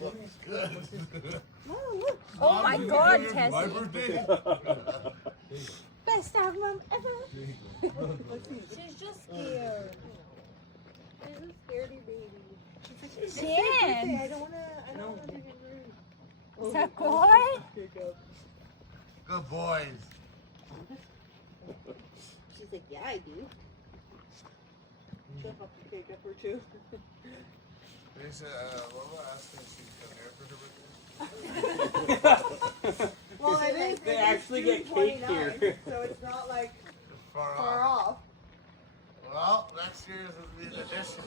looks good. Oh my God, My Tessie. birthday. Best dog mom ever. She's just scared. She's a scaredy baby. She is. I don't wanna be rude. Is that good? Good boys. She's like, yeah, I do. She'll help you pick up her too. They said, Lola asked if she'd come here for her birthday. Well, it is. They it is actually get June cake 29th, here. so it's not like Far far off. off. Well, next year's will be the addition.